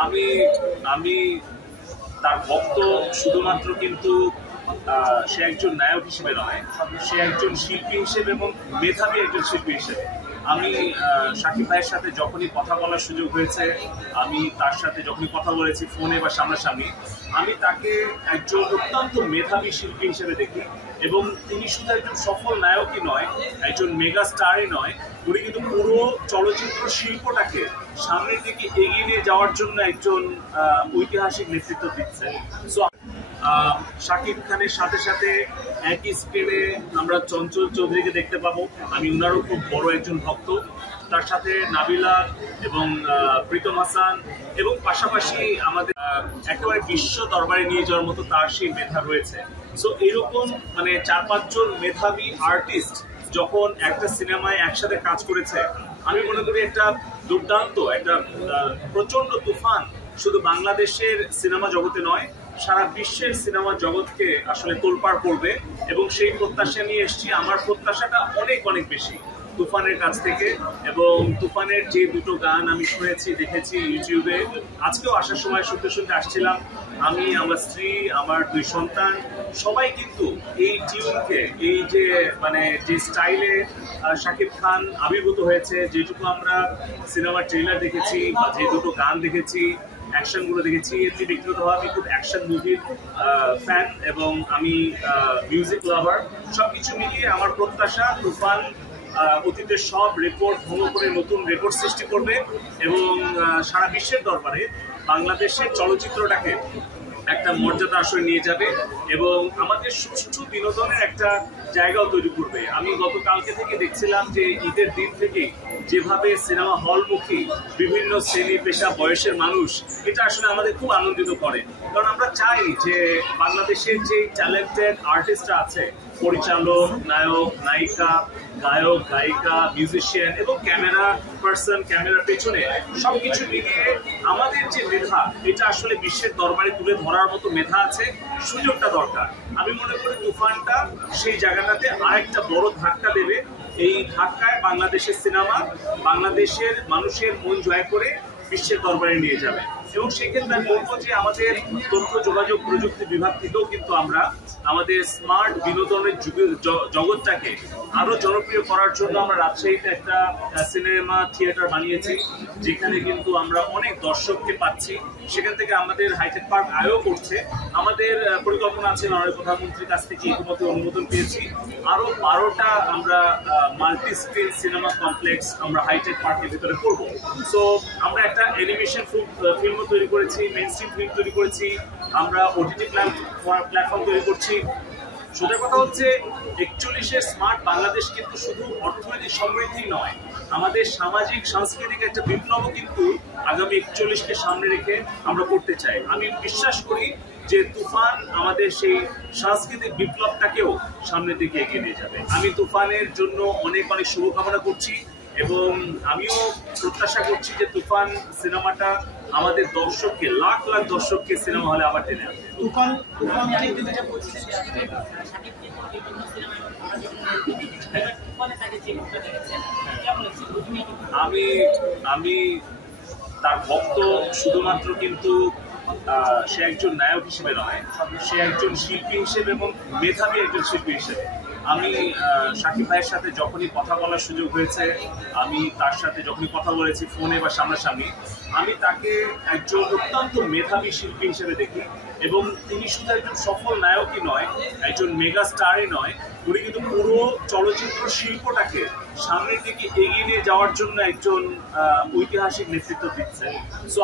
আমি আমি তার ভক্ত শুধুমাত্র কিন্তু সে একজন নায়ক হিসেবে নয়, সে একজন শিল্পী হিসেবে এবং মেধাবী একজন শিল্পী হিসেবে। আমি শাকিব ভাইয়ের সাথে যখনই কথা বলার সুযোগ হয়েছে, আমি তার সাথে যখনই কথা বলেছি ফোনে বা সামনাসামনি, আমি তাকে একজন অত্যন্ত মেধাবী শিল্পী হিসেবে দেখি। এবং তিনি শুধু একজন সফল নায়কই নয়, একজন মেগা স্টারই নয়, উনি কিন্তু পুরো চলচ্চিত্র শিল্পটাকে সামনের দিকে এগিয়ে নিয়ে যাওয়ার জন্য একজন ঐতিহাসিক নেতৃত্ব দিচ্ছেন। সো শাকিব খানের সাথে সাথে একই স্ক্রিনে আমরা চঞ্চল চৌধুরীকে দেখতে পাবো। আমি উনারও খুব বড় একজন ভক্ত। তার সাথে নাবিলা এবং প্রীতম হাসান, এবং পাশাপাশি আমাদের একেবারে বিশ্ব দরবারে নিয়ে যাওয়ার মতো তার সেই মেধা রয়েছে। সো এরকম মানে 4-5 জন মেধাবী আর্টিস্ট যখন একটা সিনেমায় একসাথে কাজ করেছে, আমি মনে করি একটা দুর্দান্ত, একটা প্রচন্ড তুফান শুধু বাংলাদেশের সিনেমা জগতে নয়, সারা বিশ্বের সিনেমা জগৎকে আসলে তোলপাড় করবে। এবং সেই প্রত্যাশা নিয়ে এসেছি। আমার প্রত্যাশাটা অনেক অনেক বেশি তুফানের কাছ থেকে। এবং তুফানের যে দুটো গান আমি শুনেছি, দেখেছি ইউটিউবে, আজকেও আসার সময় শুনতে শুনতে আসছিলাম, আমি, আমার স্ত্রী, আমার 2 সন্তান সবাই কিন্তু এই টিউনকে, এই যে মানে যে স্টাইলে শাকিব খান আবির্ভূত হয়েছে, যেটুকু আমরা সিনেমার ট্রেলার দেখেছি বা যে দুটো গান দেখেছি, অ্যাকশনগুলো দেখেছি, এমনি ব্যক্তিগতভাবে আমি খুব অ্যাকশন মুভির ফ্যান এবং আমি মিউজিক লাভার। সবকিছু মিলিয়ে আমার প্রত্যাশা তুফান অতীতের সব রেকর্ড ভঙ্গ করে নতুন রেকর্ড সৃষ্টি করবে এবং সারা বিশ্বের দরবারে বাংলাদেশের চলচ্চিত্রটাকে একটা মর্যাদা আসলে নিয়ে যাবে এবং আমাদের সুষ্ঠু বিনোদনের একটা জায়গাও তৈরি করবে। আমি গতকালকে থেকে দেখছিলাম যে ঈদের দিন থেকে যেভাবে সিনেমা হলমুখী বিভিন্ন শ্রেণী পেশা বয়সের মানুষ, এটা আসলে আমাদের খুব আনন্দিত করে। কারণ আমরা চাই যে বাংলাদেশের যে ট্যালেন্টেড আর্টিস্টরা আছে, পরিচালক, নায়ক, নায়িকা, গায়ক, গায়িকা, মিউজিশিয়ান এবং ক্যামেরা পার্সন, ক্যামেরার পেছনে সবকিছু মিলিয়ে আমাদের যে মেধা, এটা আসলে বিশ্বের দরবারে তুলে ধরার মতো মেধা আছে, সুযোগটা দরকার। আমি মনে করি তুফানটা সেই জায়গাটাতে আরেকটা বড় ধাক্কা দেবে। এই ধাক্কায় বাংলাদেশের সিনেমা বাংলাদেশের মানুষের মন জয় করে বিশ্বের দরবারে নিয়ে যাবে। এবং সেক্ষেত্রে আমি বলবো যে আমাদের তথ্য যোগাযোগ প্রযুক্তি বিভাগ থেকেও কিন্তু আমরা আমাদের স্মার্ট বিনোদনের জগৎটাকে আরো জনপ্রিয় করার জন্য আমরা রাজশাহীতে একটা সিনেমা থিয়েটার বানিয়েছি, যেখানে কিন্তু আমরা অনেক দর্শককে পাচ্ছি। সেখান থেকে আমাদের হাইটেক পার্ক আয়ও করছে। আমাদের পরিকল্পনা আছে, মাননীয় প্রধানমন্ত্রীর কাছ থেকে ইতিমধ্যে অনুমোদন পেয়েছি, আরো 12টা আমরা মাল্টি স্ক্রিন সিনেমা কমপ্লেক্স আমরা হাইটেক পার্কের ভিতরে করবো। সো আমরা একটা অ্যানিমেশন ফিল্ম তৈরি করেছি, মেইন স্ট্রিম ফিল্ম তৈরি করেছি, আমরা ওটিটি প্ল্যাটফর্ম তৈরি করছি। সোজা কথা হচ্ছে 41-এর স্মার্ট বাংলাদেশ কিন্তু শুধু অর্থনৈতিক সমৃদ্ধি নয়, আমাদের সামাজিক সাংস্কৃতিক একটা বিপ্লবও কিন্তু আগামী 41কে সামনে রেখে আমরা করতে চাই। আমি বিশ্বাস করি যে তুফান আমাদের সেই সাংস্কৃতিক বিপ্লবটাকেও সামনের দিকে এগিয়ে নিয়ে যাবে। আমি তুফানের জন্য অনেক অনেক শুভকামনা করছি এবং আমিও প্রত্যাশা করছি যে তুফান সিনেমাটা আমাদের দর্শককে, লাখ লাখ দর্শককে সিনেমা হলে আবার টেনে আনবে। আমি তার ভক্ত শুধুমাত্র কিন্তু সে একজন নায়ক হিসেবে নয়, সে একজন শিল্পী হিসেবে এবং মেধাবী একজন শিল্পী হিসেবে। আমি শাকিব ভাইয়ের সাথে যখনই কথা বলার সুযোগ হয়েছে, আমি তার সাথে যখনই কথা বলেছি ফোনে বা সামনাসামনি, আমি তাকে একজন অত্যন্ত মেধাবী শিল্পী হিসেবে দেখি। এবং তিনি শুধু একজন সফল নায়কই নয়, একজন মেগা স্টারই নয়, উনি কিন্তু পুরো চলচ্চিত্র শিল্পটাকে সামনের দিকে এগিয়ে নিয়ে যাওয়ার জন্য একজন ঐতিহাসিক নেতৃত্ব দিচ্ছেন। সো